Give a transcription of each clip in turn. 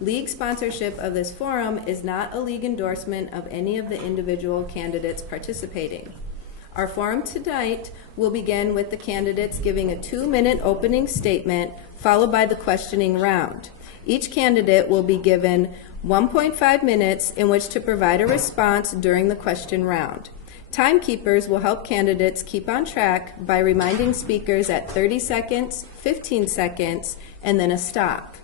League sponsorship of this forum is not a league endorsement of any of the individual candidates participating. Our forum tonight will begin with the candidates giving a 2-minute opening statement, followed by the questioning round. Each candidate will be given 1.5 minutes in which to provide a response during the question round. Timekeepers will help candidates keep on track by reminding speakers at 30 seconds, 15 seconds, and then a stop.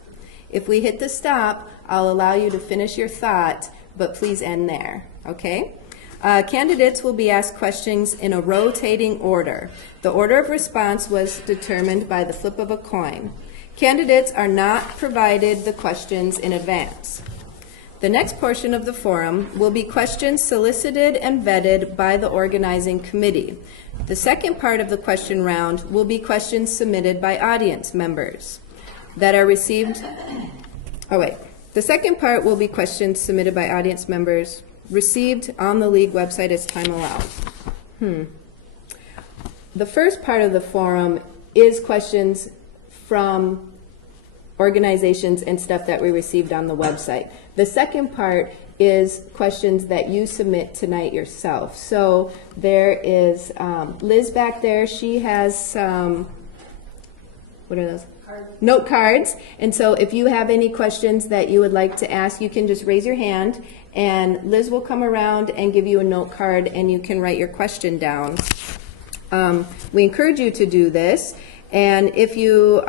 If we hit the stop, I'll allow you to finish your thought, but please end there, okay? Candidates will be asked questions in a rotating order. The order of response was determined by the flip of a coin. Candidates are not provided the questions in advance. The next portion of the forum will be questions solicited and vetted by the organizing committee. The second part of the question round will be questions submitted by audience members that are received. The second part will be questions submitted by audience members received on the league website as time allows. The first part of the forum is questions from organizations and stuff that we received on the website. The second part is questions that you submit tonight yourself. So there is Liz back there. She has some, what are those? Note cards. And so if you have any questions that you would like to ask, you can just raise your hand and Liz will come around and give you a note card and you can write your question down. We encourage you to do this, and if you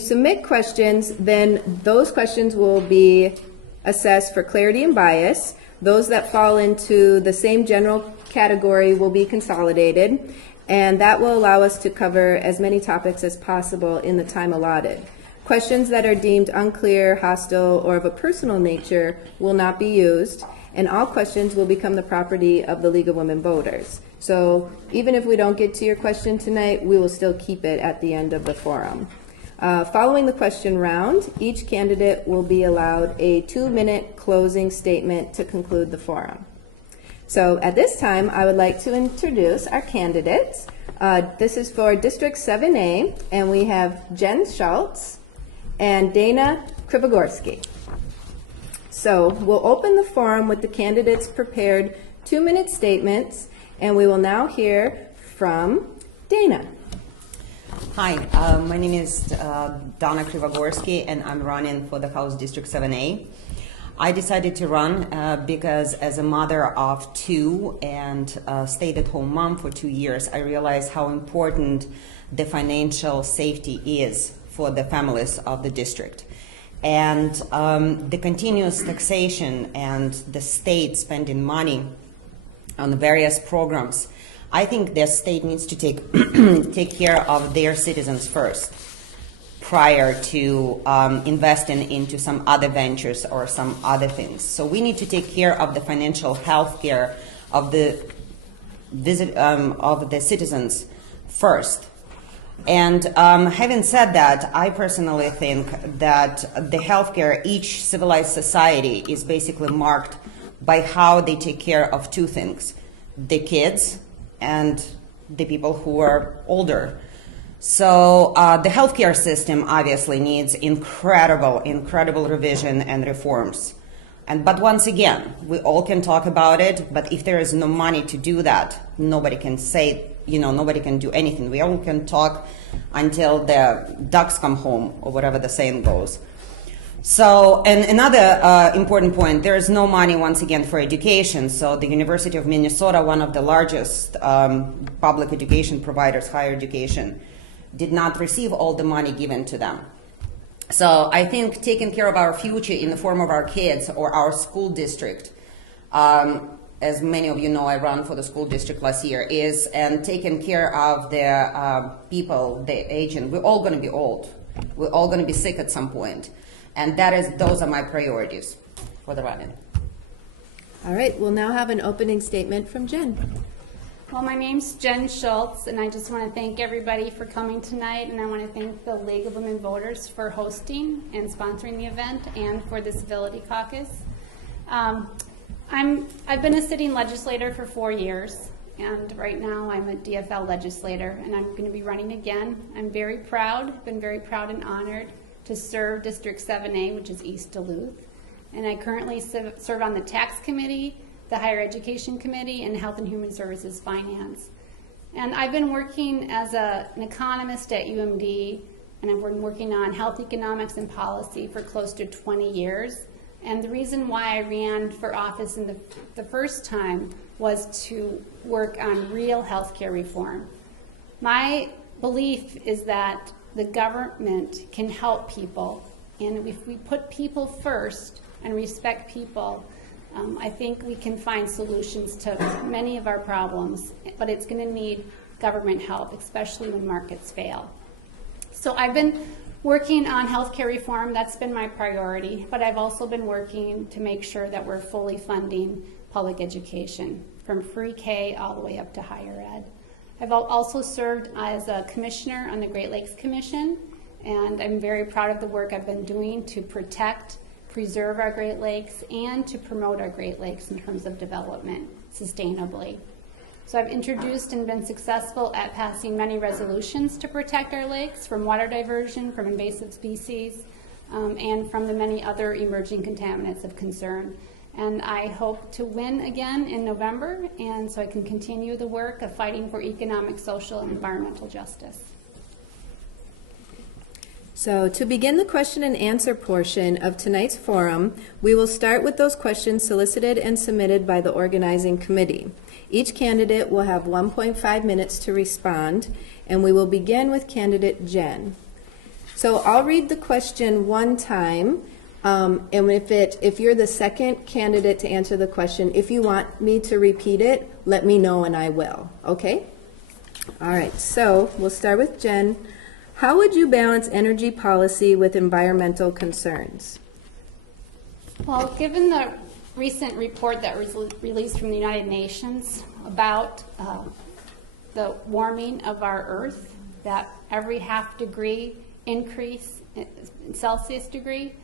submit questions, then those questions will be assessed for clarity and bias. Those that fall into the same general category will be consolidated, and that will allow us to cover as many topics as possible in the time allotted. Questions that are deemed unclear, hostile, or of a personal nature will not be used, and all questions will become the property of the League of Women Voters. So even if we don't get to your question tonight, we will still keep it at the end of the forum. Following the question round, each candidate will be allowed a 2-minute closing statement to conclude the forum. So at this time, I would like to introduce our candidates. This is for District 7A, and we have Jen Schultz and Dana Krivogorsky. So we'll open the forum with the candidates' prepared 2-minute statements, and we will now hear from Dana. Hi, my name is Dana Krivogorsky, and I'm running for the House District 7A. I decided to run because as a mother of 2 and stayed-at-home mom for 2 years, I realized how important the financial safety is for the families of the district. And the continuous taxation and the state spending money on various programs, I think the state needs to take care of their citizens first prior to investing into some other ventures or some other things. So we need to take care of the financial health care of the citizens first. And having said that, I personally think that the healthcare, each civilized society is basically marked by how they take care of 2 things: the kids and the people who are older. So the healthcare system obviously needs incredible revision and reforms. But once again, we all can talk about it, but if there is no money to do that, nobody can say, nobody can do anything. We all can talk until the ducks come home, or whatever the saying goes. So, and another important point, there is no money, once again, for education. So the University of Minnesota, one of the largest public education providers, higher education, did not receive all the money given to them. So I think taking care of our future in the form of our kids or our school district, as many of you know, I ran for the school district last year, and taking care of the people, the aging. We're all going to be old. We're all going to be sick at some point. And those are my priorities for the running. All right, we'll now have an opening statement from Jen. Well, my name's Jen Schultz, and I just want to thank everybody for coming tonight, and I want to thank the League of Women Voters for hosting and sponsoring the event, and for the Civility Caucus. I've been a sitting legislator for 4 years, and right now I'm a DFL legislator, and I'm going to be running again. I'm very proud, been very proud and honored to serve District 7A, which is East Duluth. And I currently serve on the Tax Committee, the Higher Education Committee, and Health and Human Services Finance. And I've been working as an economist at UMD, and I've been working on health economics and policy for close to 20 years. And the reason why I ran for office in the first time was to work on real healthcare reform. My belief is that the government can help people, and if we put people first and respect people, I think we can find solutions to many of our problems, but it's going to need government help, especially when markets fail. So I've been working on healthcare reform. That's been my priority, but I've also been working to make sure that we're fully funding public education, from free K all the way up to higher ed. I've also served as a commissioner on the Great Lakes Commission, and I'm very proud of the work I've been doing to protect, preserve our Great Lakes, and to promote our Great Lakes in terms of development sustainably. So I've introduced and been successful at passing many resolutions to protect our lakes from water diversion, from invasive species, and from the many other emerging contaminants of concern. And I hope to win again in November, and so I can continue the work of fighting for economic, social, and environmental justice. So to begin the question and answer portion of tonight's forum, we will start with those questions solicited and submitted by the organizing committee. Each candidate will have 1.5 minutes to respond, and we will begin with candidate Jen. So I'll read the question one time, and if you're the second candidate to answer the question, if you want me to repeat it, let me know and I will, okay? All right, so we'll start with Jen. How would you balance energy policy with environmental concerns? Well, given the recent report that was released from the United Nations about the warming of our Earth, that every ½ degree increase in Celsius degree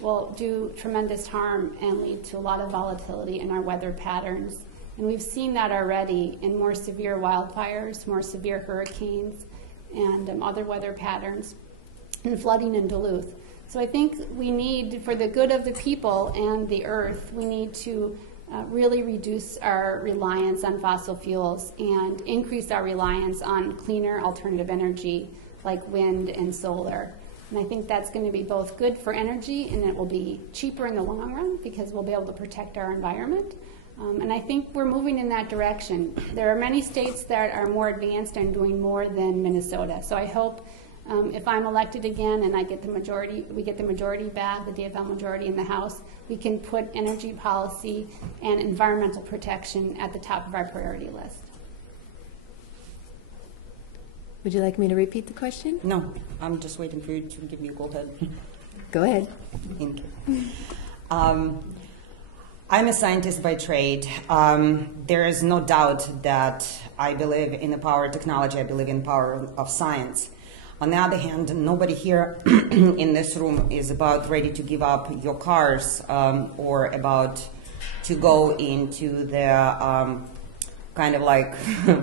will do tremendous harm and lead to a lot of volatility in our weather patterns. And we've seen that already in more severe wildfires, more severe hurricanes, and other weather patterns, and flooding in Duluth. So I think we need, for the good of the people and the earth, we need to really reduce our reliance on fossil fuels and increase our reliance on cleaner alternative energy like wind and solar. And I think that's going to be both good for energy, and it will be cheaper in the long run because we'll be able to protect our environment. And I think we're moving in that direction. There are many states that are more advanced and doing more than Minnesota. So I hope if I'm elected again and I get the majority, we get the majority back, the DFL majority in the House, we can put energy policy and environmental protection at the top of our priority list. Would you like me to repeat the question? No, I'm just waiting for you to give me a go ahead. Go ahead. Thank you. I'm a scientist by trade. There is no doubt that I believe in the power of technology. I believe in the power of science. On the other hand, nobody here in this room is about ready to give up your cars or about to go into the kind of like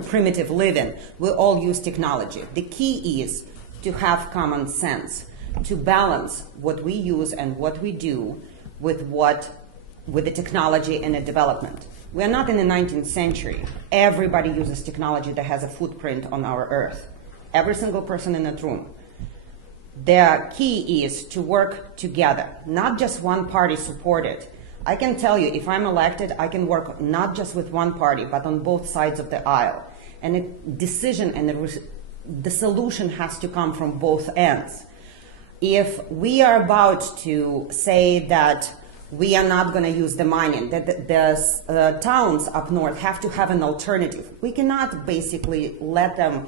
primitive living. We all use technology. The key is to have common sense, to balance what we use and what we do with the technology and the development. We're not in the 19th century. Everybody uses technology that has a footprint on our earth. Every single person in that room. The key is to work together, not just one party support it. I can tell you, if I'm elected, I can work not just with one party, but on both sides of the aisle. And the decision and the solution has to come from both ends. If we are about to say that we are not going to use the mining, that the towns up north have to have an alternative, we cannot basically let them,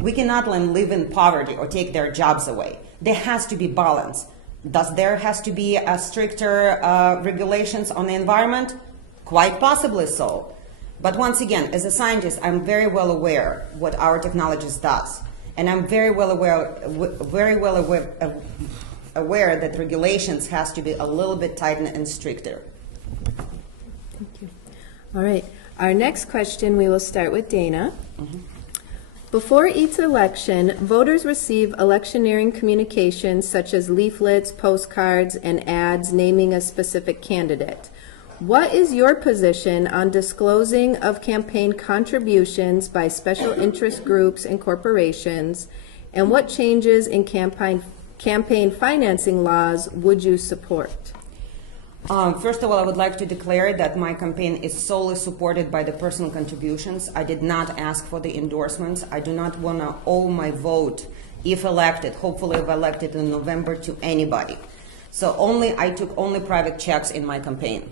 we cannot let them live in poverty or take their jobs away. There has to be balance. Does there has to be a stricter regulations on the environment? Quite possibly so. But once again, as a scientist, I'm very well aware what our technologies does. And I'm very well aware that regulations has to be a little bit tighter and stricter. Thank you. All right. Our next question, we will start with Dana. Before each election, voters receive electioneering communications such as leaflets, postcards, and ads naming a specific candidate. What is your position on disclosing of campaign contributions by special interest groups and corporations, and what changes in campaign financing laws would you support? First of all, I would like to declare that my campaign is solely supported by the personal contributions. I did not ask for the endorsements. I do not want to owe my vote, if elected, hopefully if elected in November, to anybody. So I took only private checks in my campaign.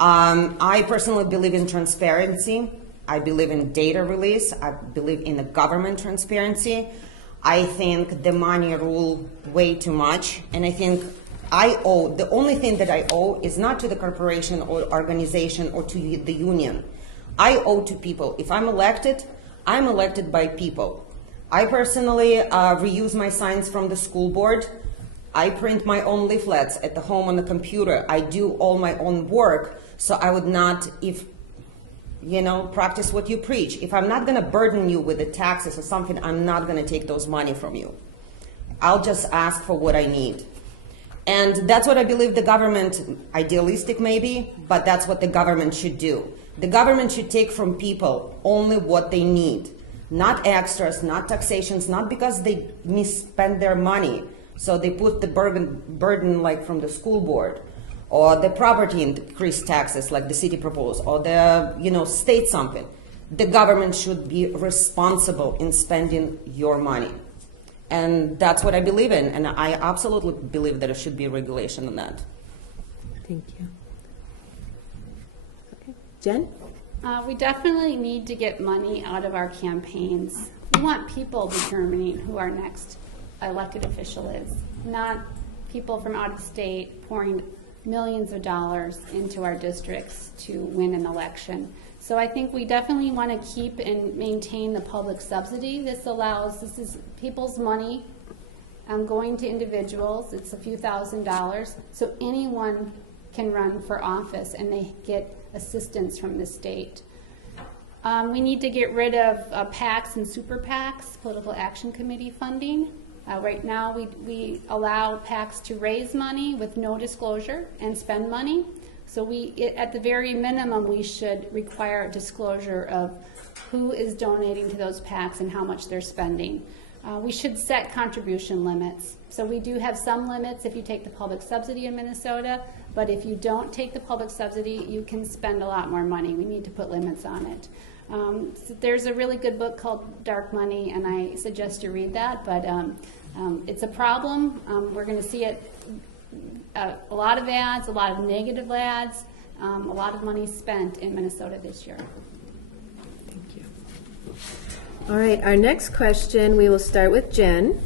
I personally believe in transparency. I believe in data release. I believe in the government transparency. I think the money rule way too much, and I think the only thing that I owe is not to the corporation or organization or to the union. I owe to people. If I'm elected by people. I personally reuse my signs from the school board. I print my own leaflets at the home on the computer. I do all my own work, so I would not, practice what you preach. If I'm not going to burden you with the taxes or something, I'm not going to take those money from you. I'll just ask for what I need. And that's what I believe the government, idealistic maybe, but that's what the government should do. The government should take from people only what they need, not extras, not taxations, not because they misspend their money. So they put the burden like from the school board, or the property increased taxes like the city proposed, or the state something. The government should be responsible in spending your money. And that's what I believe in, and I absolutely believe that there should be regulation on that. Thank you. Okay. Jen? We definitely need to get money out of our campaigns. We want people determining who our next elected official is, not people from out of state pouring millions of dollars into our districts to win an election. So I think we definitely want to keep and maintain the public subsidy. This is people's money going to individuals. It's a few $1,000s. So anyone can run for office and they get assistance from the state. We need to get rid of PACs and super PACs, political action committee funding. Right now we allow PACs to raise money with no disclosure and spend money. So at the very minimum, we should require a disclosure of who is donating to those PACs and how much they're spending. We should set contribution limits. So we do have some limits if you take the public subsidy in Minnesota, but if you don't take the public subsidy, you can spend a lot more money. We need to put limits on it. So there's a really good book called Dark Money, and I suggest you read that, but it's a problem. We're going to see it. A lot of ads, a lot of negative ads, a lot of money spent in Minnesota this year. Thank you. All right, our next question, we will start with Jen.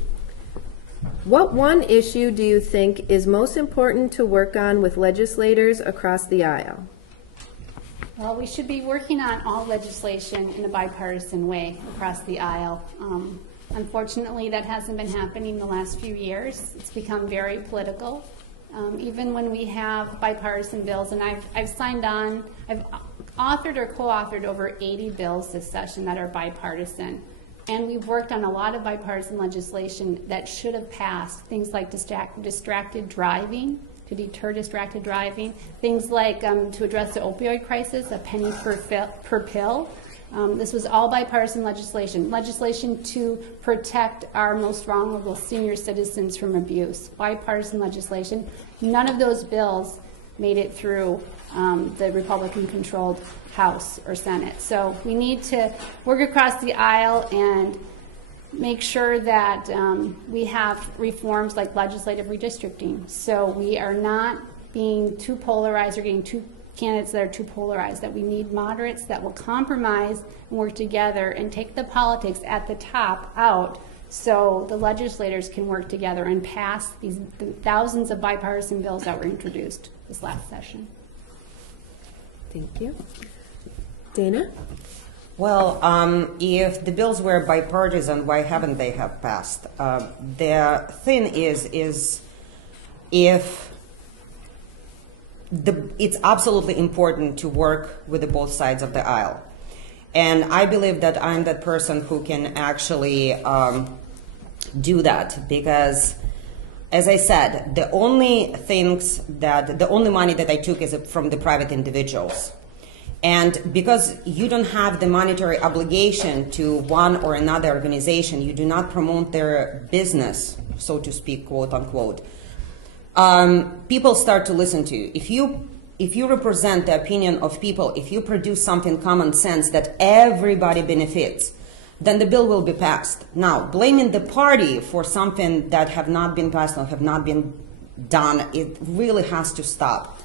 What one issue do you think is most important to work on with legislators across the aisle? Well, we should be working on all legislation in a bipartisan way across the aisle. Unfortunately, that hasn't been happening the last few years. It's become very political. Even when we have bipartisan bills, and I've signed on, I've authored or co-authored over 80 bills this session that are bipartisan. And we've worked on a lot of bipartisan legislation that should have passed, things like distracted driving, to deter distracted driving, things like to address the opioid crisis, a penny per pill. This was all bipartisan legislation to protect our most vulnerable senior citizens from abuse, bipartisan legislation. None of those bills made it through the Republican-controlled House or Senate. So we need to work across the aisle and make sure that we have reforms like legislative redistricting. So we are not being too polarized or getting two candidates that are too polarized, that we need moderates that will compromise and work together and take the politics at the top out so the legislators can work together and pass the thousands of bipartisan bills that were introduced this last session. Thank you. Dana? Well, if the bills were bipartisan, why haven't they have passed? The thing is if it's absolutely important to work with both sides of the aisle. And I believe that I'm that person who can actually do that, because, as I said, the only money that I took is from the private individuals. And because you don't have the monetary obligation to one or another organization, you do not promote their business, so to speak, quote unquote, people start to listen to you. If you represent the opinion of people, if you produce something common sense that everybody benefits, then the bill will be passed. Now, blaming the party for something that have not been passed or have not been done, it really has to stop.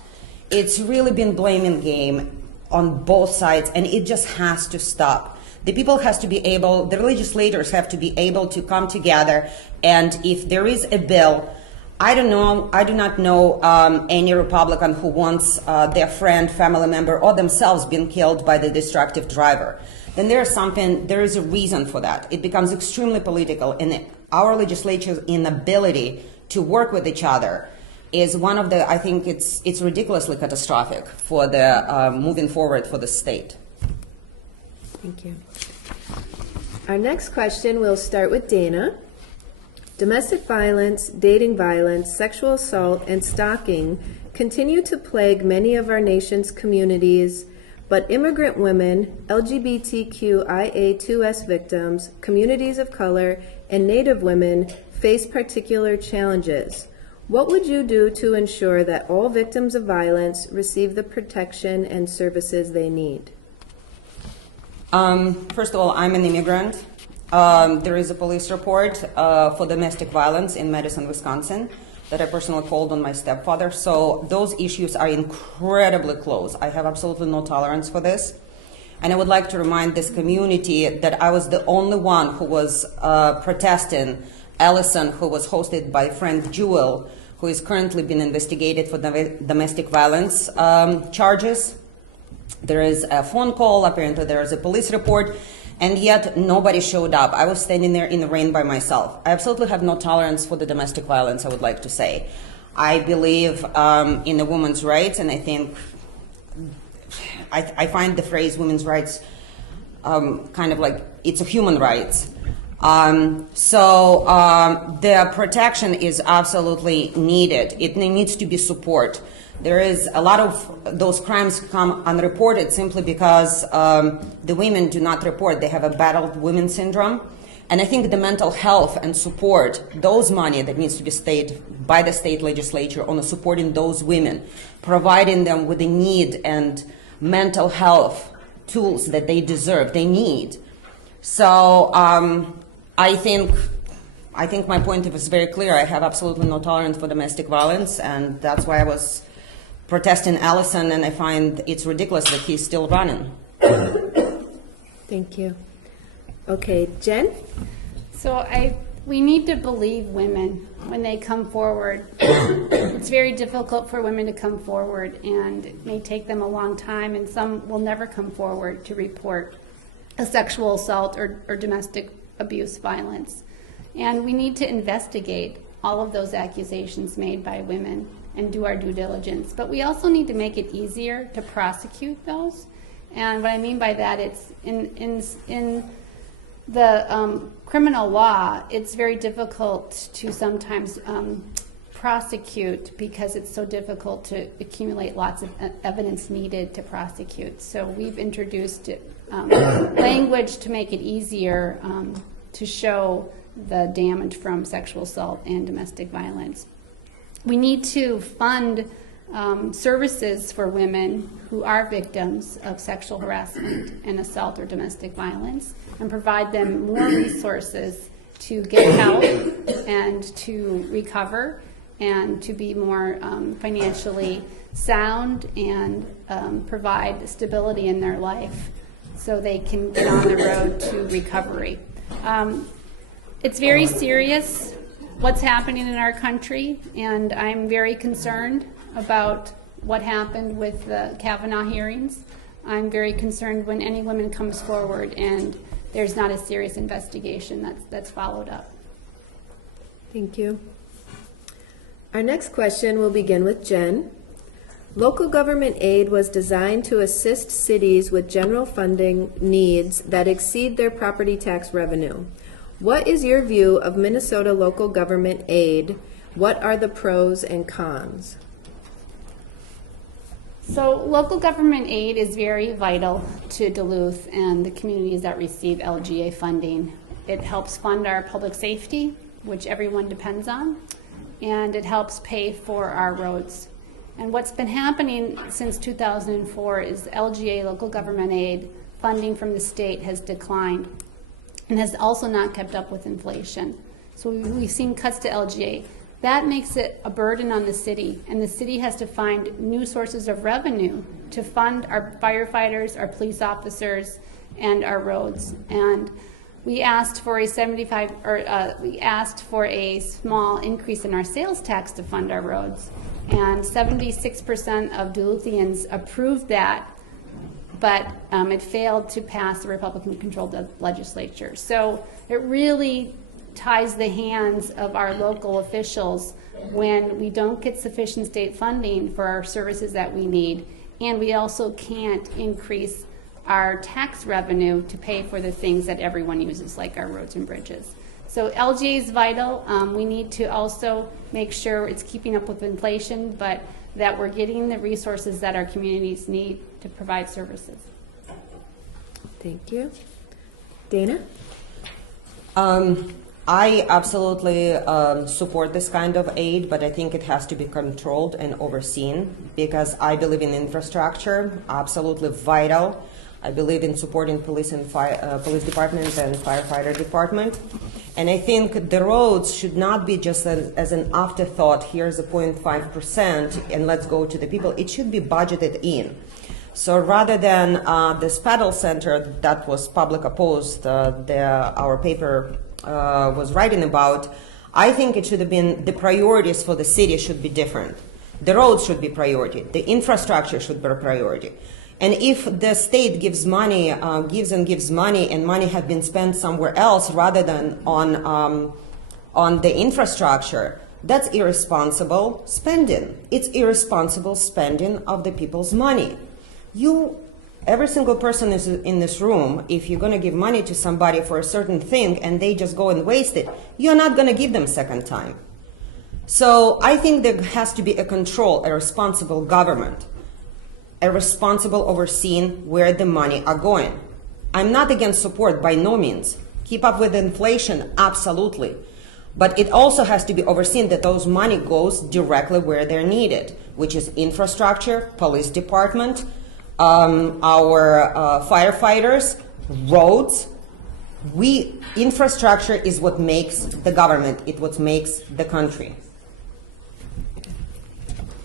It's really been blaming game on both sides, and it just has to stop. The people has to be able, the legislators have to be able to come together, and if there is a bill, I do not know any Republican who wants their friend, family member, or themselves being killed by the destructive driver. Then there is a reason for that. It becomes extremely political, and our legislature's inability to work with each other is one of the, I think it's ridiculously catastrophic for the moving forward for the state. Thank you. Our next question will start with Dana. Domestic violence, dating violence, sexual assault, and stalking continue to plague many of our nation's communities, but immigrant women, LGBTQIA2S victims, communities of color, and Native women face particular challenges. What would you do to ensure that all victims of violence receive the protection and services they need? First of all, I'm an immigrant. There is a police report for domestic violence in Madison, Wisconsin, that I personally called on my stepfather. So those issues are incredibly close. I have absolutely no tolerance for this. And I would like to remind this community that I was the only one who was protesting Allison, who was hosted by friend Jewel, who is currently being investigated for domestic violence charges. There is a phone call, apparently there is a police report, and yet nobody showed up. I was standing there in the rain by myself. I absolutely have no tolerance for the domestic violence, I would like to say. I believe in the women's rights, and I think, I find the phrase women's rights kind of like, it's a human rights. The protection is absolutely needed. It needs to be support. There is a lot of those crimes come unreported simply because the women do not report. They have a battered women syndrome. And I think the mental health and support, those money that needs to be stayed by the state legislature on supporting those women, providing them with the need and mental health tools that they deserve, they need. So I think my point is very clear. I have absolutely no tolerance for domestic violence, and that's why I was protesting Allison, and I find it's ridiculous that he's still running. Thank you. Okay, Jen? So we need to believe women when they come forward. It's very difficult for women to come forward, and it may take them a long time, and some will never come forward to report a sexual assault or domestic abuse violence. And we need to investigate all of those accusations made by women and do our due diligence. But we also need to make it easier to prosecute those. And what I mean by that, it's in the criminal law, it's very difficult to sometimes prosecute because it's so difficult to accumulate lots of evidence needed to prosecute. So we've introduced language to make it easier to show the damage from sexual assault and domestic violence. We need to fund services for women who are victims of sexual harassment and assault or domestic violence, and provide them more resources to get help and to recover and to be more financially sound and provide stability in their life so they can get on the road to recovery. It's very serious what's happening in our country, and I'm very concerned about what happened with the Kavanaugh hearings. I'm very concerned when any woman comes forward and there's not a serious investigation that's followed up. Thank you. Our next question will begin with Jen. Local government aid was designed to assist cities with general funding needs that exceed their property tax revenue. What is your view of Minnesota local government aid? What are the pros and cons? So local government aid is very vital to Duluth and the communities that receive LGA funding. It helps fund our public safety, which everyone depends on, and it helps pay for our roads. And what's been happening since 2004 is LGA, local government aid, funding from the state has declined and has also not kept up with inflation. So we've seen cuts to LGA. That makes it a burden on the city, and the city has to find new sources of revenue to fund our firefighters, our police officers, and our roads. And we asked for a small increase in our sales tax to fund our roads, and 76% of Duluthians approved that, but it failed to pass the Republican-controlled legislature. So it really ties the hands of our local officials when we don't get sufficient state funding for our services that we need, and we also can't increase our tax revenue to pay for the things that everyone uses, like our roads and bridges. So LGA is vital. We need to also make sure it's keeping up with inflation, but that we're getting the resources that our communities need to provide services. Thank you. Dana? I absolutely support this kind of aid, but I think it has to be controlled and overseen, because I believe in infrastructure, absolutely vital. I believe in supporting police and police department and firefighter department. And I think the roads should not be just as an afterthought, here's a 0.5% and let's go to the people. It should be budgeted in. So rather than this paddle center that was public opposed, our paper was writing about, I think it should have been the priorities for the city should be different. The roads should be priority. The infrastructure should be a priority. And if the state gives money, gives money, and money have been spent somewhere else rather than on the infrastructure, that's irresponsible spending. It's irresponsible spending of the people's money. Every single person is in this room, if you're going to give money to somebody for a certain thing and they just go and waste it, you're not going to give them second time. So I think there has to be a control, a responsible government, a responsible overseeing where the money are going. I'm not against support by no means. Keep up with inflation, absolutely. But it also has to be overseen that those money goes directly where they're needed, which is infrastructure, police department, our firefighters, roads. Infrastructure is what makes the government, it's what makes the country.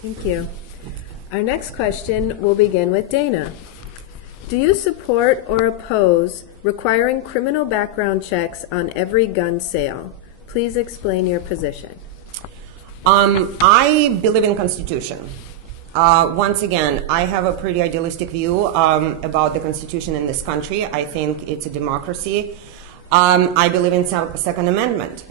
Thank you. Our next question will begin with Dana. Do you support or oppose requiring criminal background checks on every gun sale? Please explain your position. I believe in Constitution. Once again, I have a pretty idealistic view about the Constitution in this country. I think it's a democracy. I believe in Second Amendment.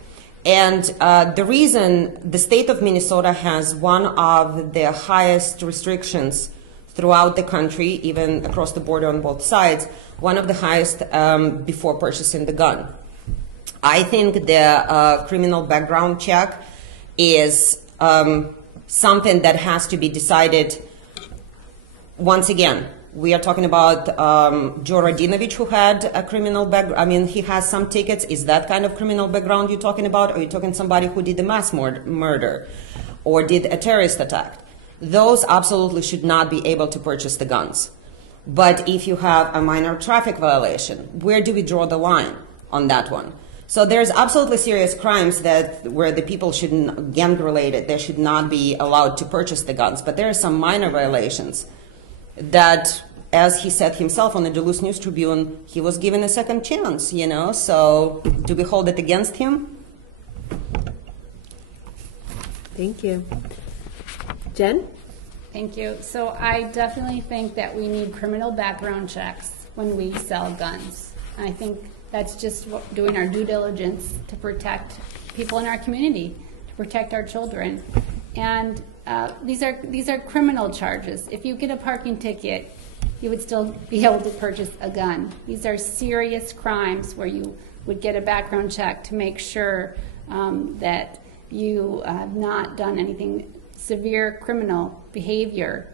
And the reason the state of Minnesota has one of the highest restrictions throughout the country, even across the border on both sides, one of the highest before purchasing the gun. I think the criminal background check is something that has to be decided. Once again, we are talking about Joe Radinovich, who had a criminal background. I mean, he has some tickets. Is that kind of criminal background you're talking about? Or are you talking somebody who did a mass murder or did a terrorist attack? Those absolutely should not be able to purchase the guns. But if you have a minor traffic violation, where do we draw the line on that one? So there's absolutely serious crimes where the people shouldn't, gang-related, they should not be allowed to purchase the guns. But there are some minor violations that, as he said himself on the Duluth News Tribune, he was given a second chance, you know, so do we hold it against him? Thank you. Jen? Thank you. So I definitely think that we need criminal background checks when we sell guns. And I think that's just doing our due diligence to protect people in our community, to protect our children. And these are criminal charges. If you get a parking ticket, you would still be able to purchase a gun. These are serious crimes where you would get a background check to make sure that you have not done anything severe criminal behavior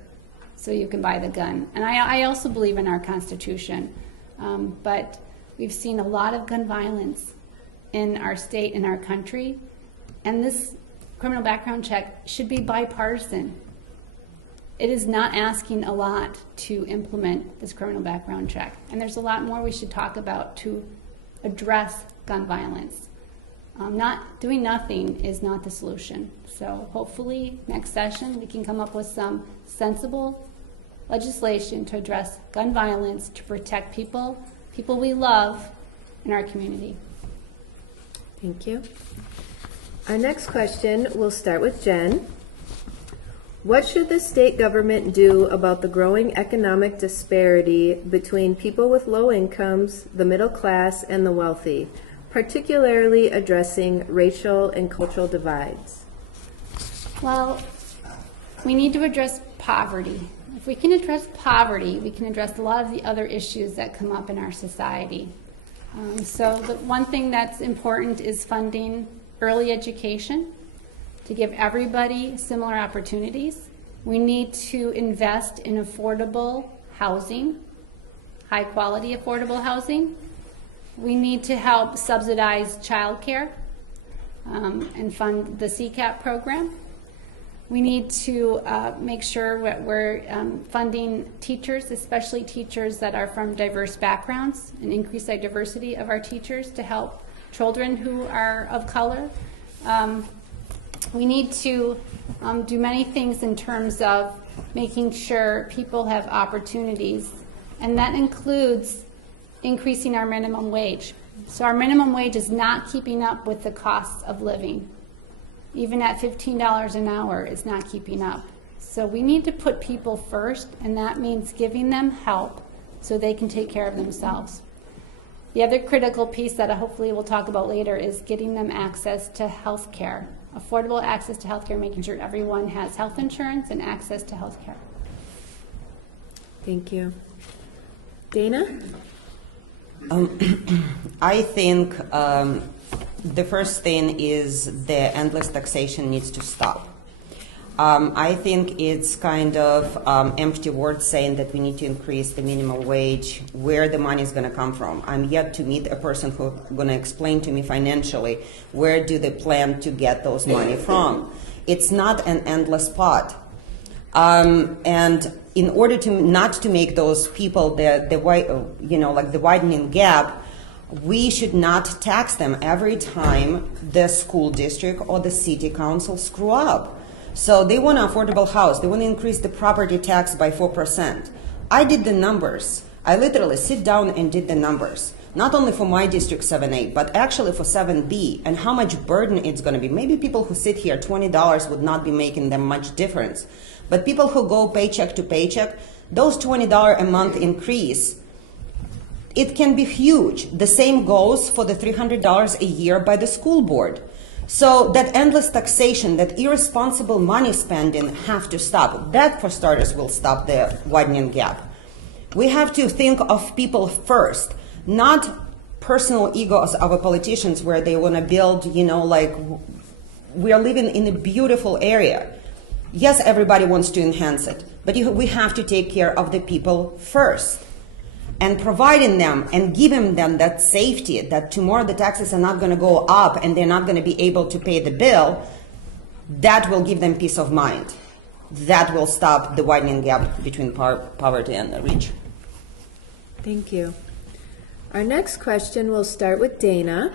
so you can buy the gun. And I also believe in our Constitution, but we've seen a lot of gun violence in our state, in our country, and this criminal background check should be bipartisan. It is not asking a lot to implement this criminal background check. And there's a lot more we should talk about to address gun violence. Doing nothing is not the solution. So hopefully next session we can come up with some sensible legislation to address gun violence, to protect people we love in our community. Thank you. Our next question will start with Jen. What should the state government do about the growing economic disparity between people with low incomes, the middle class, and the wealthy, particularly addressing racial and cultural divides? Well, we need to address poverty. If we can address poverty, we can address a lot of the other issues that come up in our society. So the one thing that's important is funding early education to give everybody similar opportunities. We need to invest in affordable housing, high quality affordable housing. We need to help subsidize childcare and fund the CCAP program. We need to make sure we're funding teachers, especially teachers that are from diverse backgrounds, and increase the diversity of our teachers to help children who are of color. We need to do many things in terms of making sure people have opportunities, and that includes increasing our minimum wage. So our minimum wage is not keeping up with the costs of living. Even at $15 an hour, it's not keeping up. So we need to put people first, and that means giving them help so they can take care of themselves. The other critical piece that hopefully we'll talk about later is getting them access to health care, affordable access to health care, making sure everyone has health insurance and access to health care. Thank you. Dana? I think the first thing is the endless taxation needs to stop. I think it's kind of empty words saying that we need to increase the minimum wage, where the money is going to come from. I'm yet to meet a person who's going to explain to me financially where do they plan to get those money from. It's not an endless pot. And in order to not to make those people the widening gap, we should not tax them every time the school district or the city council screw up. So they want an affordable house. They want to increase the property tax by 4%. I did the numbers. I literally sit down and did the numbers. Not only for my district 7A, but actually for 7B, and how much burden it's going to be. Maybe people who sit here, $20 would not be making them much difference. But people who go paycheck to paycheck, those $20 a month increase, it can be huge. The same goes for the $300 a year by the school board. So that endless taxation, that irresponsible money spending have to stop. That, for starters, will stop the widening gap. We have to think of people first, not personal egos of our politicians where they want to build, we are living in a beautiful area. Yes, everybody wants to enhance it, but we have to take care of the people first. And providing them and giving them that safety that tomorrow the taxes are not going to go up and they're not going to be able to pay the bill, that will give them peace of mind. That will stop the widening gap between poverty and the rich. Thank you. Our next question will start with Dana.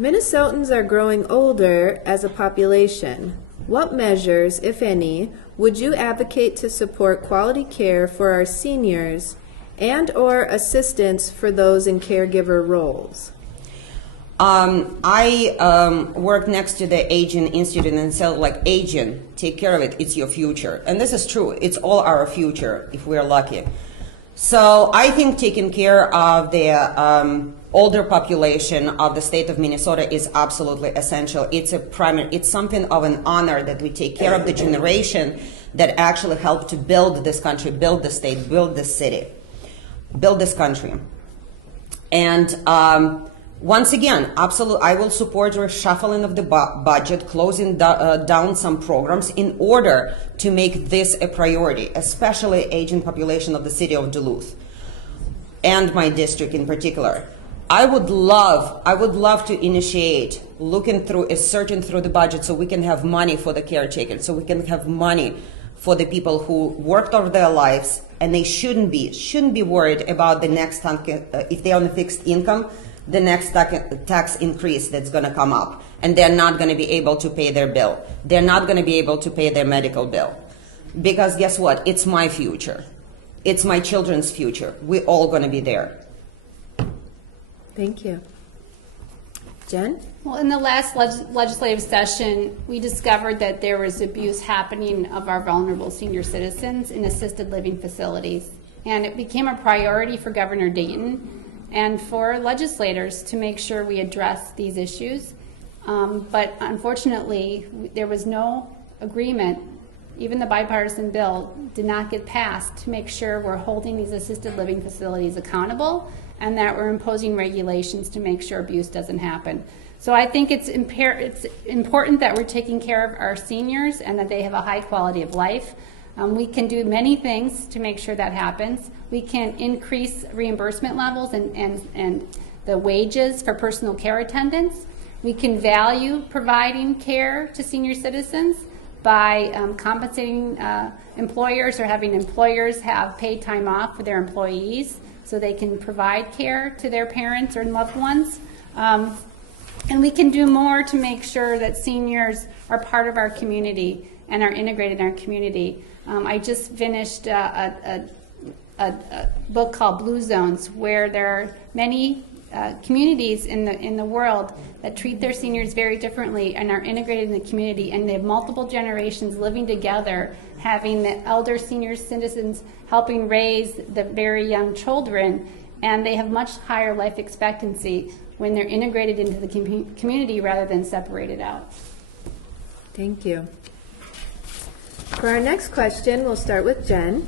Minnesotans are growing older as a population. What measures, if any, would you advocate to support quality care for our seniors and/or assistance for those in caregiver roles? I work next to the Aging Institute and say, aging, take care of it, it's your future. And this is true, it's all our future if we're lucky. So I think taking care of the older population of the state of Minnesota is absolutely essential. It's something of an honor that we take care of the generation that actually helped to build this country, build the state, build this city, build this country. And once again, absolutely, I will support reshuffling of the budget, closing down some programs in order to make this a priority, especially aging population of the city of Duluth and my district in particular. I would love to initiate searching through the budget so we can have money for the caretakers, so we can have money for the people who worked all their lives, and they shouldn't be worried about the next if they're on a fixed income, the next tax increase that's going to come up, and they're not going to be able to pay their bill. They're not going to be able to pay their medical bill. Because guess what? It's my future. It's my children's future. We're all going to be there. Thank you. Jen? Well, in the last legislative session, we discovered that there was abuse happening of our vulnerable senior citizens in assisted living facilities. And it became a priority for Governor Dayton and for legislators to make sure we address these issues. But unfortunately, there was no agreement. Even the bipartisan bill did not get passed to make sure we're holding these assisted living facilities accountable and that we're imposing regulations to make sure abuse doesn't happen. So I think it's important that we're taking care of our seniors and that they have a high quality of life. We can do many things to make sure that happens. We can increase reimbursement levels and the wages for personal care attendants. We can value providing care to senior citizens by compensating employers or having employers have paid time off for their employees so they can provide care to their parents or loved ones. And we can do more to make sure that seniors are part of our community and are integrated in our community. I just finished a book called Blue Zones, where there are many communities in the world that treat their seniors very differently and are integrated in the community, and they have multiple generations living together, having the elder senior citizens helping raise the very young children, and they have much higher life expectancy when they're integrated into the community rather than separated out. Thank you. For our next question, we'll start with Jen.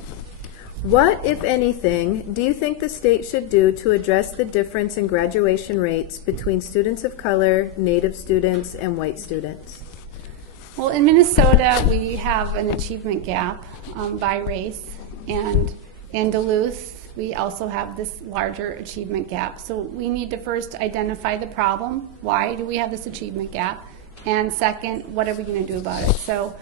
What, if anything, do you think the state should do to address the difference in graduation rates between students of color, Native students, and white students? Well, in Minnesota, we have an achievement gap by race, and in Duluth, we also have this larger achievement gap. So we need to first identify the problem. Why do we have this achievement gap? And second, what are we going to do about it? So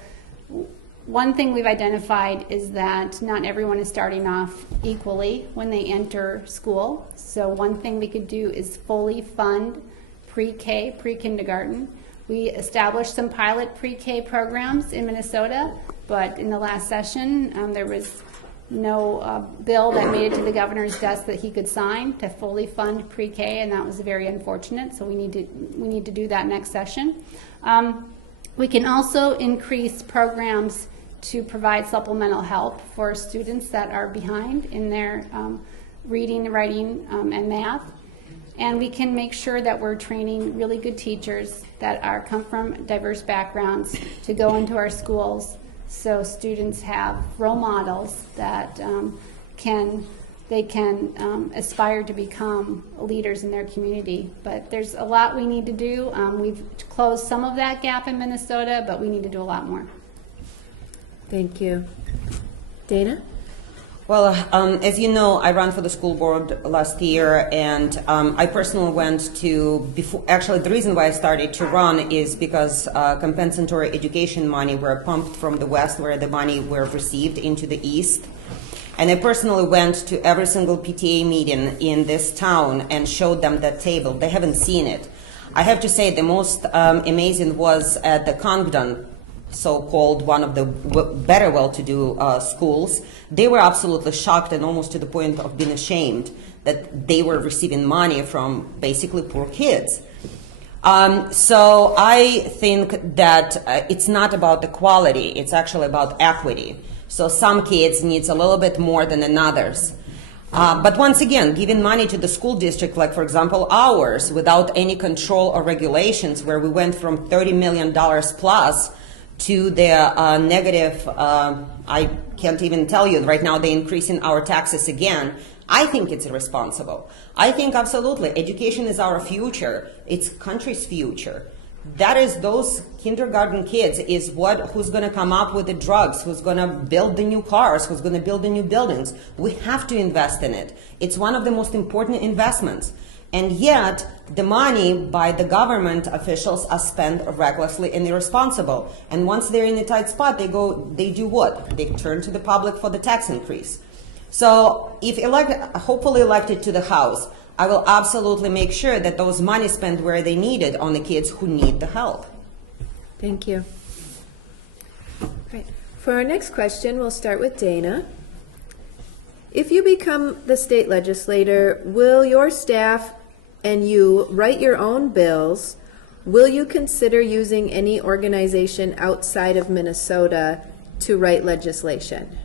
one thing we've identified is that not everyone is starting off equally when they enter school. So one thing we could do is fully fund pre-K, pre-kindergarten. We established some pilot pre-K programs in Minnesota, but in the last session there was no bill that made it to the governor's desk that he could sign to fully fund pre-K, and that was very unfortunate. So we need to do that next session. We can also increase programs to provide supplemental help for students that are behind in their reading, writing, and math. And we can make sure that we're training really good teachers that come from diverse backgrounds to go into our schools, so students have role models that they can aspire to become leaders in their community. But there's a lot we need to do. We've closed some of that gap in Minnesota, but we need to do a lot more. Thank you. Dana? Well, as you know, I ran for the school board last year, and I personally went to, actually the reason why I started to run is because compensatory education money were pumped from the west, where the money were received, into the east. And I personally went to every single PTA meeting in this town and showed them that table. They haven't seen it. I have to say the most amazing was at the Congdon, so-called one of the better well-to-do schools. They were absolutely shocked and almost to the point of being ashamed that they were receiving money from basically poor kids. So I think that it's not about the quality, it's actually about equity. So some kids needs a little bit more than others. But once again, giving money to the school district, like for example ours, without any control or regulations, where we went from $30 million plus to the negative, I can't even tell you, right now they're increasing our taxes again. I think it's irresponsible. I think absolutely, education is our future. It's country's future. That is, those kindergarten kids is who's going to come up with the drugs, who's going to build the new cars, who's going to build the new buildings. We have to invest in it. It's one of the most important investments. And yet, the money by the government officials are spent recklessly and irresponsible. And once they're in a tight spot, they do what? They turn to the public for the tax increase. So if hopefully elected to the House, I will absolutely make sure that those money spent where they needed on the kids who need the help. Thank you. Right. For our next question, we'll start with Dana. If you become the state legislator, will your staff and you write your own bills? Will you consider using any organization outside of Minnesota to write legislation?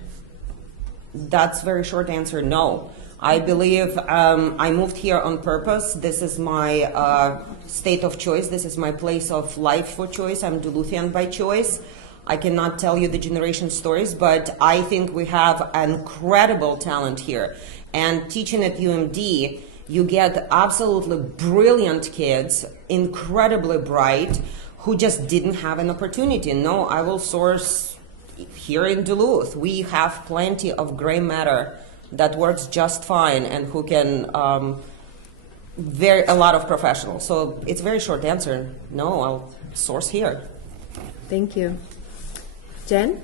That's a very short answer, no. I believe I moved here on purpose. This is my state of choice. This is my place of life for choice. I'm Duluthian by choice. I cannot tell you the generation stories, but I think we have incredible talent here. And teaching at UMD, you get absolutely brilliant kids, incredibly bright, who just didn't have an opportunity. No, I will source here in Duluth. We have plenty of gray matter that works just fine and who can a lot of professionals. So it's a very short answer. No, I'll source here. Thank you. Jen?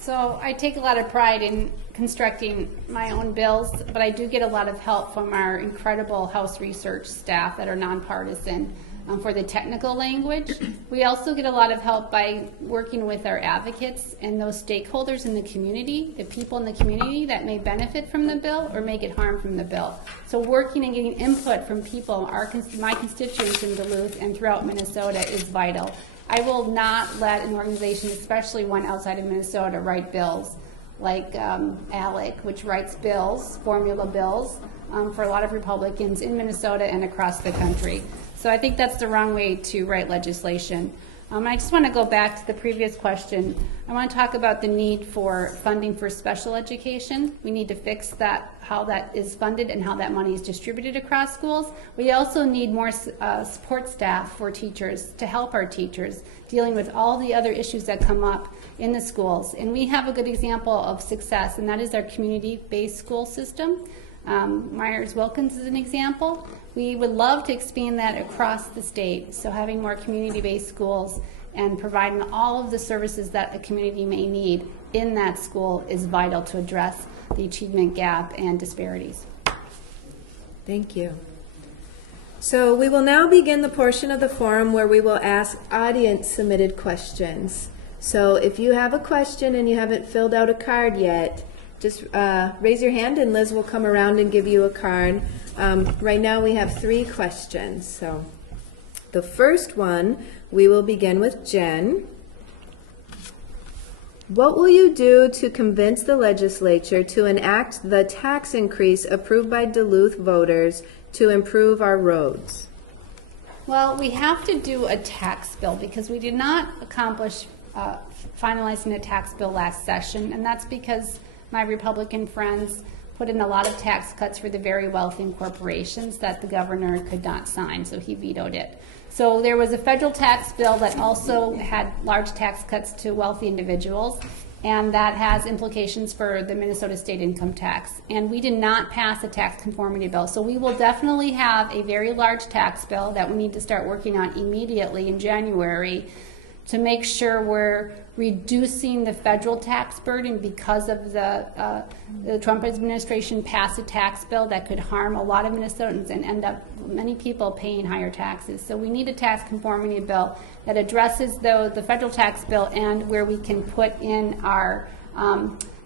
So I take a lot of pride in constructing my own bills, but I do get a lot of help from our incredible House research staff that are nonpartisan for the technical language. We also get a lot of help by working with our advocates and those stakeholders in the community, the people in the community that may benefit from the bill or may get harm from the bill. So working and getting input from people, my constituents in Duluth and throughout Minnesota is vital. I will not let an organization, especially one outside of Minnesota, write bills like ALEC, which writes bills, formula bills, for a lot of Republicans in Minnesota and across the country. So I think that's the wrong way to write legislation. I just want to go back to the previous question. I want to talk about the need for funding for special education. We need to fix that, how that is funded and how that money is distributed across schools. We also need more support staff for teachers to help our teachers dealing with all the other issues that come up in the schools. And we have a good example of success, and that is our community-based school system. Myers-Wilkins is an example. We would love to expand that across the state, so having more community-based schools and providing all of the services that a community may need in that school is vital to address the achievement gap and disparities. Thank you. So we will now begin the portion of the forum where we will ask audience-submitted questions. So if you have a question and you haven't filled out a card yet, just raise your hand and Liz will come around and give you a card. Right now we have 3 questions. So the first one, we will begin with Jen. What will you do to convince the legislature to enact the tax increase approved by Duluth voters to improve our roads? Well, we have to do a tax bill because we did not accomplish finalizing a tax bill last session, and that's because my Republican friends put in a lot of tax cuts for the very wealthy and corporations that the governor could not sign, so he vetoed it. So there was a federal tax bill that also had large tax cuts to wealthy individuals, and that has implications for the Minnesota state income tax. And we did not pass a tax conformity bill, so we will definitely have a very large tax bill that we need to start working on immediately in January to make sure we're reducing the federal tax burden because of the Trump administration passed a tax bill that could harm a lot of Minnesotans and end up many people paying higher taxes. So we need a tax conformity bill that addresses the federal tax bill and where we can put in our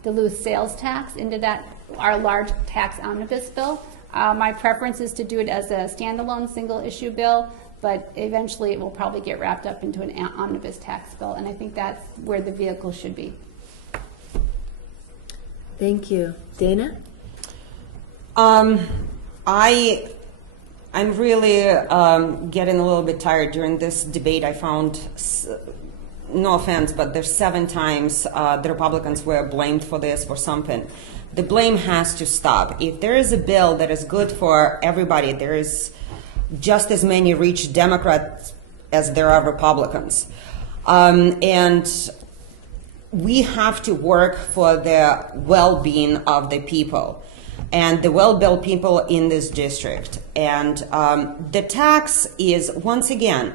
Duluth sales tax into that, our large tax omnibus bill. My preference is to do it as a standalone single issue bill, but eventually it will probably get wrapped up into an omnibus tax bill, and I think that's where the vehicle should be. Thank you. Dana? I'm really getting a little bit tired during this debate. I found, no offense, but there's 7 times the Republicans were blamed for this, for something. The blame has to stop. If there is a bill that is good for everybody, there is just as many rich Democrats as there are Republicans. And we have to work for the well-being of the people and the well-built people in this district. And the tax is, once again,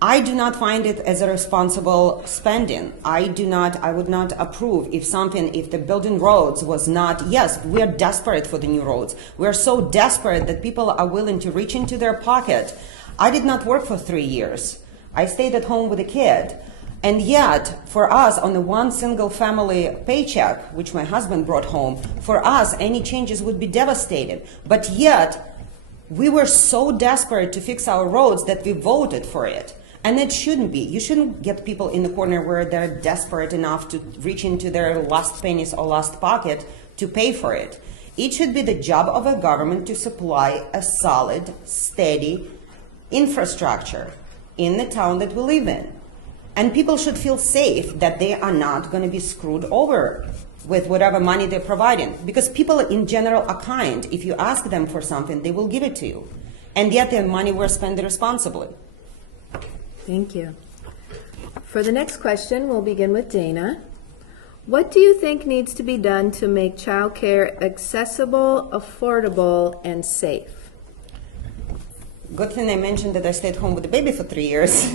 I do not find it as a responsible spending. I would not approve if the building roads was not, yes, we are desperate for the new roads. We are so desperate that people are willing to reach into their pocket. I did not work for 3 years. I stayed at home with a kid. And yet, for us, on the one single family paycheck, which my husband brought home, for us, any changes would be devastating. But yet, we were so desperate to fix our roads that we voted for it. And it shouldn't be. You shouldn't get people in the corner where they're desperate enough to reach into their last pennies or last pocket to pay for it. It should be the job of a government to supply a solid, steady infrastructure in the town that we live in. And people should feel safe that they are not going to be screwed over with whatever money they're providing. Because people in general are kind. If you ask them for something, they will give it to you. And yet their money we're spending responsibly. Thank you. For the next question, we'll begin with Dana. What do you think needs to be done to make childcare accessible, affordable, and safe? Good thing I mentioned that I stayed home with the baby for 3 years.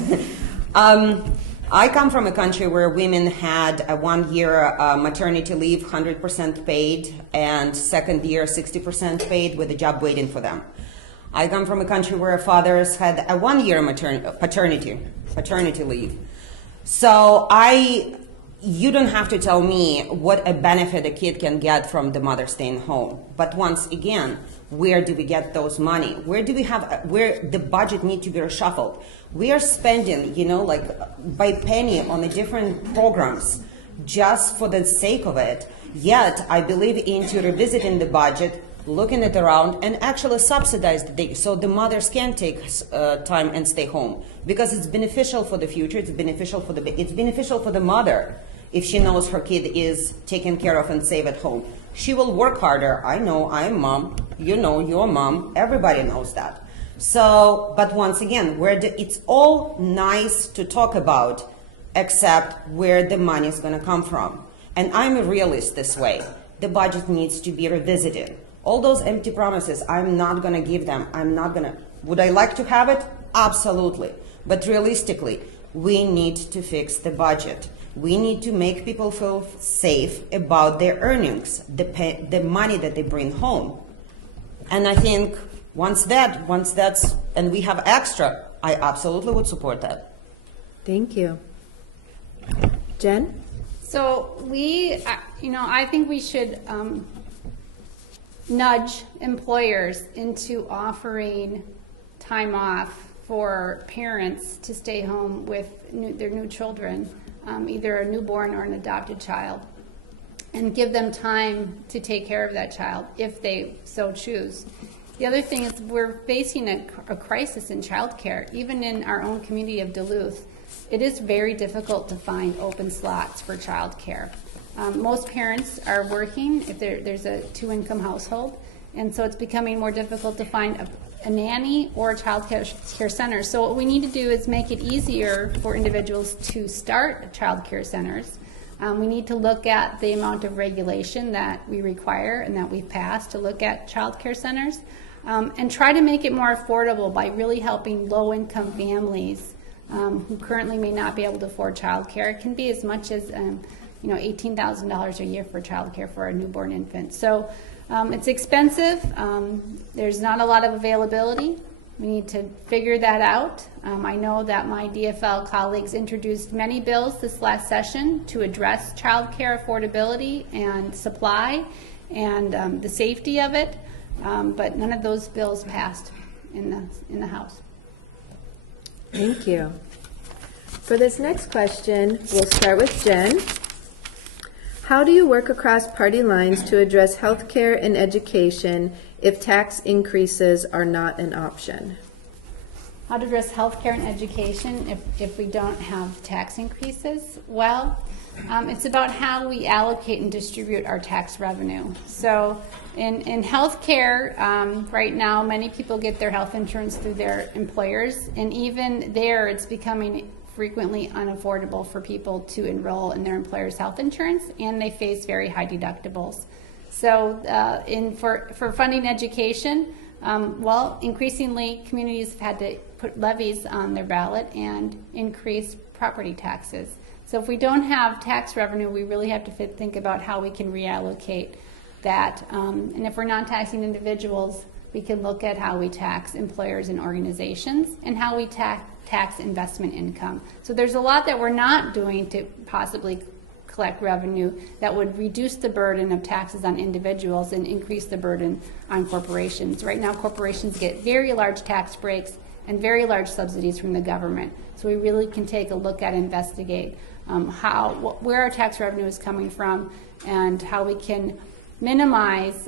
I come from a country where women had a 1-year maternity leave, 100% paid, and second year, 60% paid with a job waiting for them. I come from a country where fathers had a 1-year paternity leave. So you don't have to tell me what a benefit a kid can get from the mother staying home. But once again, where do we get those money? Where the budget need to be reshuffled? We are spending, like by penny on the different programs just for the sake of it. Yet I believe into revisiting the budget, looking it around, and actually subsidize the day so the mothers can take time and stay home, because it's beneficial for the future. It's beneficial for the mother if she knows her kid is taken care of and safe at home. She will work harder. I know, I'm mom. You know, you're mom. Everybody knows that. So, but once again, it's all nice to talk about, except where the money is going to come from. And I'm a realist this way. The budget needs to be revisited. All those empty promises, I'm not going to give them. Would I like to have it? Absolutely. But realistically, we need to fix the budget. We need to make people feel safe about their earnings, the money that they bring home. And I think once that's, and we have extra, I absolutely would support that. Thank you. Jen? So I think we should nudge employers into offering time off for parents to stay home with their new children, either a newborn or an adopted child, and give them time to take care of that child if they so choose. The other thing is we're facing a crisis in childcare. Even in our own community of Duluth, it is very difficult to find open slots for childcare. Most parents are working if there's a 2-income household, and so it's becoming more difficult to find a nanny or a child care center. So what we need to do is make it easier for individuals to start child care centers. We need to look at the amount of regulation that we require and that we've passed to look at child care centers, and try to make it more affordable by really helping low-income families who currently may not be able to afford child care. It can be as much as $18,000 a year for child care for a newborn infant. So it's expensive. There's not a lot of availability. We need to figure that out. I know that my DFL colleagues introduced many bills this last session to address child care affordability and supply and the safety of it, but none of those bills passed in the House. Thank you. For this next question, we'll start with Jen. How do you work across party lines to address healthcare and education if tax increases are not an option? How to address healthcare and education if we don't have tax increases? Well, it's about how we allocate and distribute our tax revenue. So in healthcare, right now, many people get their health insurance through their employers, and even there, it's becoming frequently unaffordable for people to enroll in their employer's health insurance, and they face very high deductibles. So for funding education, well, increasingly communities have had to put levies on their ballot and increase property taxes. So if we don't have tax revenue, we really have to think about how we can reallocate that. And if we're not taxing individuals, we can look at how we tax employers and organizations and how we tax investment income. So there's a lot that we're not doing to possibly collect revenue that would reduce the burden of taxes on individuals and increase the burden on corporations. Right now, corporations get very large tax breaks and very large subsidies from the government. So we really can take a look at, investigate where our tax revenue is coming from and how we can minimize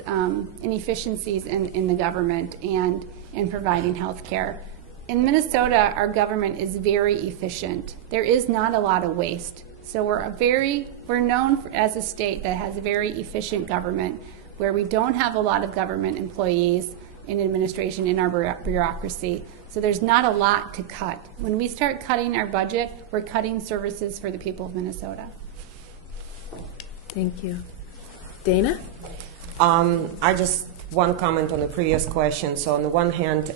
inefficiencies in the government and in providing health care. In Minnesota, our government is very efficient. There is not a lot of waste. So we're known as a state that has a very efficient government where we don't have a lot of government employees in administration in our bureaucracy. So there's not a lot to cut. When we start cutting our budget, we're cutting services for the people of Minnesota. Thank you. Dana? I just one comment on the previous question. So on the one hand,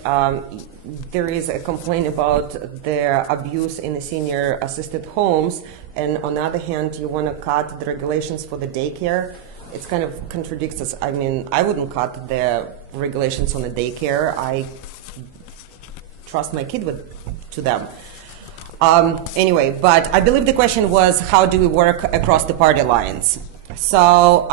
there is a complaint about the abuse in the senior assisted homes, and on the other hand, you want to cut the regulations for the daycare. It's kind of contradicts us. I mean, I wouldn't cut the regulations on the daycare. I trust my kid to them. Anyway, but I believe the question was, how do we work across the party lines? So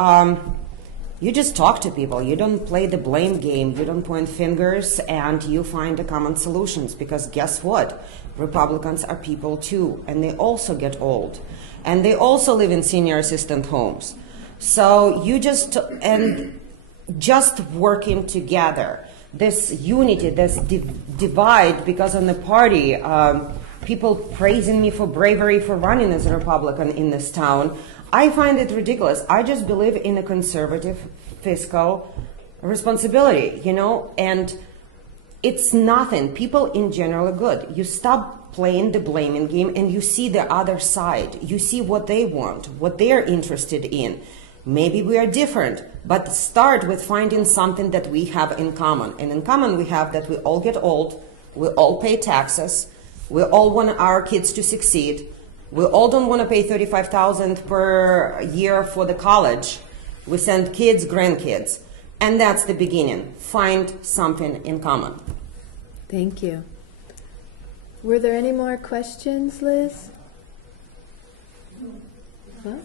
you just talk to people. You don't play the blame game. You don't point fingers, and you find the common solutions, because guess what? Republicans are people too, and they also get old, and they also live in senior assistant homes. So you just working together, this unity, this divide, because on the party, people praising me for bravery for running as a Republican in this town, I find it ridiculous. I just believe in a conservative fiscal responsibility, you know, and it's nothing. People in general are good. You stop playing the blaming game and you see the other side. You see what they want, what they're interested in. Maybe we are different, but start with finding something that we have in common. And in common we have that we all get old, we all pay taxes, we all want our kids to succeed, we all don't want to pay $35,000 per year for the college. We send kids, grandkids, and that's the beginning. Find something in common. Thank you. Were there any more questions, Liz? Well,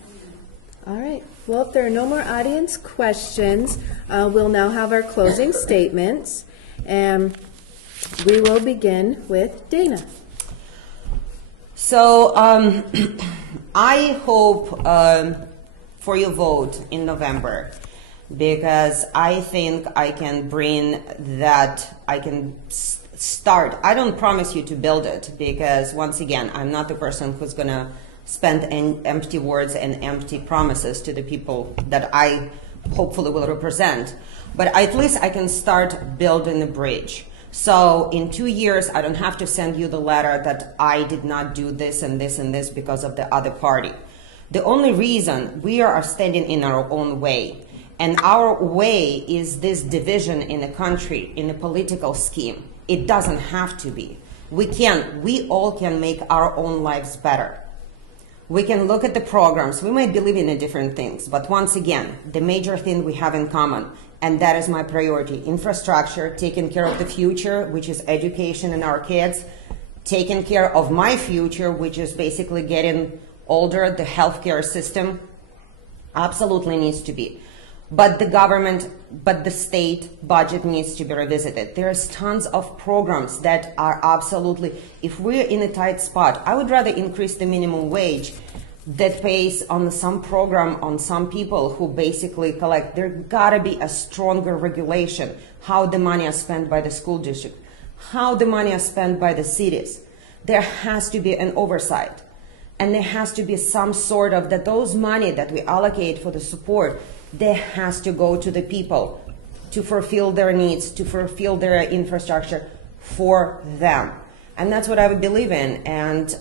all right. Well, if there are no more audience questions, we'll now have our closing statements, and we will begin with Dana. So I hope for your vote in November, because I think I can bring that, I can start. I don't promise you to build it, because once again, I'm not the person who's going to spend empty words and empty promises to the people that I hopefully will represent. But at least I can start building a bridge. So in 2 years, I don't have to send you the letter that I did not do this and this and this because of the other party. The only reason we are standing in our own way, and our way is this division in the country, in the political scheme. It doesn't have to be. We all can make our own lives better. We can look at the programs. We might be living in different things, but once again, the major thing we have in common, and that is my priority: infrastructure, taking care of the future, which is education and our kids, taking care of my future, which is basically getting older. The healthcare system absolutely needs to be. But the government, but the state budget needs to be revisited. There's tons of programs that are absolutely, if we're in a tight spot, I would rather increase the minimum wage that pays on some program on some people who basically collect. There gotta be a stronger regulation how the money is spent by the school district, how the money is spent by the cities. There has to be an oversight, and there has to be some sort of that those money that we allocate for the support, there has to go to the people to fulfill their needs, to fulfill their infrastructure for them. And that's what I would believe in. And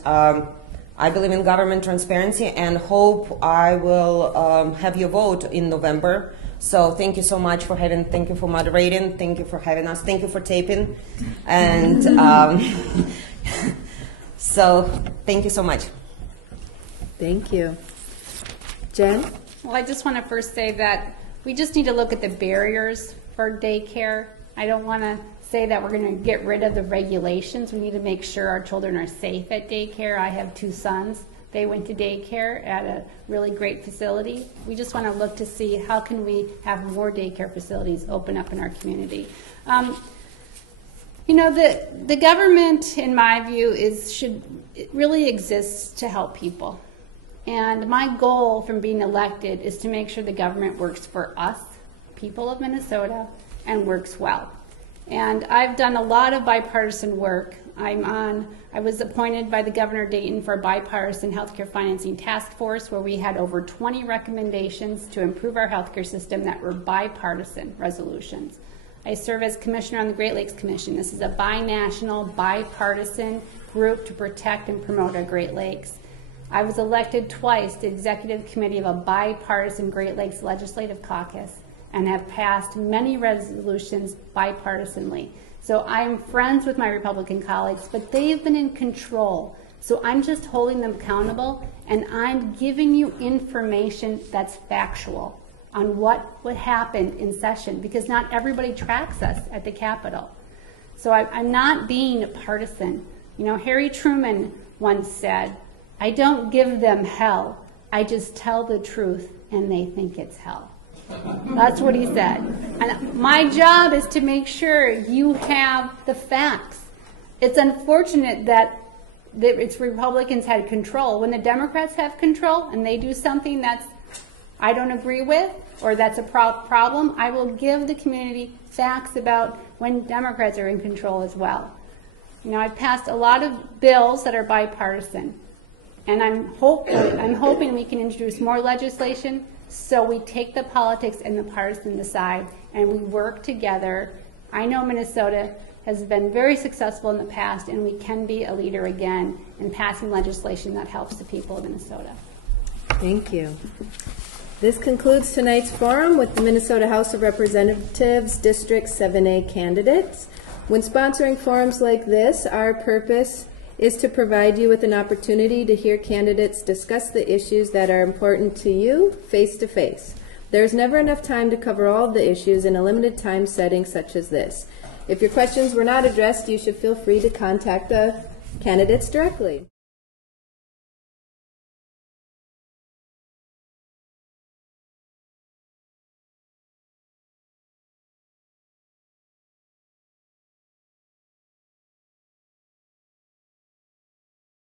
I believe in government transparency, and hope I will have your vote in November. So thank you so much for having, thank you for moderating, thank you for having us, thank you for taping. And so thank you so much. Thank you. Jen? Well, I just want to first say that we just need to look at the barriers for daycare. I don't want to say that we're going to get rid of the regulations. We need to make sure our children are safe at daycare. I have 2 sons. They went to daycare at a really great facility. We just want to look to see how can we have more daycare facilities open up in our community. You know, the government, in my view, it really exists to help people. And my goal from being elected is to make sure the government works for us, people of Minnesota, and works well. And I've done a lot of bipartisan work. I was appointed by the Governor Dayton for a bipartisan healthcare financing task force where we had over 20 recommendations to improve our healthcare system that were bipartisan resolutions. I serve as commissioner on the Great Lakes Commission. This is a binational, bipartisan group to protect and promote our Great Lakes. I was elected twice to executive committee of a bipartisan Great Lakes Legislative Caucus and have passed many resolutions bipartisanly. So I'm friends with my Republican colleagues, but they've been in control. So I'm just holding them accountable, and I'm giving you information that's factual on what happened in session, because not everybody tracks us at the Capitol. So I'm not being partisan. You know, Harry Truman once said, "I don't give them hell, I just tell the truth and they think it's hell." That's what he said. And my job is to make sure you have the facts. It's unfortunate that it's Republicans had control. When the Democrats have control and they do something that's I don't agree with, or that's a problem, I will give the community facts about when Democrats are in control as well. You know, I've passed a lot of bills that are bipartisan, and I'm hoping we can introduce more legislation so we take the politics and the partisan aside and we work together. I know Minnesota has been very successful in the past, and we can be a leader again in passing legislation that helps the people of Minnesota. Thank you. This concludes tonight's forum with the Minnesota House of Representatives District 7A candidates. When sponsoring forums like this, our purpose is to provide you with an opportunity to hear candidates discuss the issues that are important to you face to face. There's never enough time to cover all of the issues in a limited time setting such as this. If your questions were not addressed, you should feel free to contact the candidates directly.